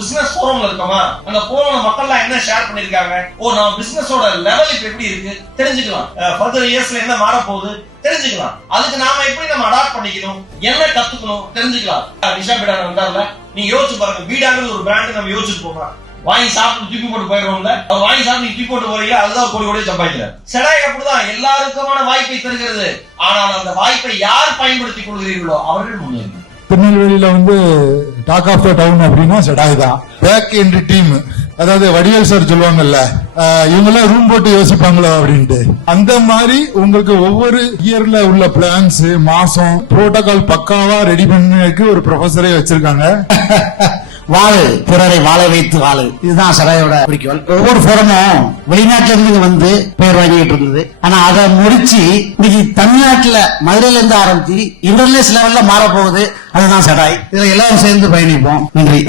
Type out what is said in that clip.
Business போரம்ல இருக்கோமா, அந்த போரம்ல மக்கள் என்ன ஷேர் பண்ணிருக்காங்க, நம்ம பிசினஸோட லெவல் இப்ப எப்படி இருக்கு தெரிஞ்சுக்கலாம். ஃபர்தர் இயர்ஸ்ல என்ன மாற போகுது தெரிஞ்சுக்கலாம். அதுக்கு நாம எப்படி நம்ம அடாப்ட் பண்ணிக்கணும், என்ன கத்துக்கணும் தெரிஞ்சுக்கலாம். நிஷா பீடா வந்தார்ல, நீங்க யோசிச்சு பாருங்க. பீடாங்கிறது ஒரு பிராண்ட் நம்ம யோசிச்சுட்டு போறோம். வாங்கி சாப்பிட்டு தூக்கி போட்டு போயிடுவோம்ல, அவர் வாங்கி சாப்பிட்டு தூக்கி போட்டு போறீங்க, அதுதான் கோடி கோடி சம்பாதிக்கிறார். செடாய் அப்படிதான் எல்லாருக்குமான வாய்ப்பை தருகிறது. ஆனால் அந்த வாய்ப்பை யார் பயன்படுத்திக் கொள்கிறீர்களோ அவர்கள் முன்னேறும். திருநெல்வேலியில டாக் ஆஃப் த டவுன் அப்படின்னா செடாய் தான். பேக் என்ட்ரி டீம், அதாவது வடிவேல் சார் சொல்லுவாங்கல்ல, இவங்க எல்லாம் ரூம் போட்டு யோசிப்பாங்களோ அப்படின்ட்டு, அந்த மாதிரி உங்களுக்கு ஒவ்வொரு இயர்ல உள்ள பிளான்ஸ், மாசம், புரோட்டோகால் பக்காவா ரெடி பண்ணக்கு ஒரு ப்ரொஃபஸரே வச்சிருக்காங்க. வாழு, பிறரை வாழ வைத்து வாழு, இதுதான் செடாயோட குறிக்கோள். ஒவ்வொரு போரமும் வெளிநாட்டுல இருந்து பெயர் வாங்கிட்டு இருந்தது. ஆனா அதை முடிச்சு இன்னைக்கு தமிழ்நாட்டுல மதுரையில இருந்து ஆரம்பிச்சு இன்டர்நேஷனல் லெவல்ல மாற போகுது. அதுதான் செடாய். இதுல எல்லாரும் சேர்ந்து பயணிப்போம். நன்றி.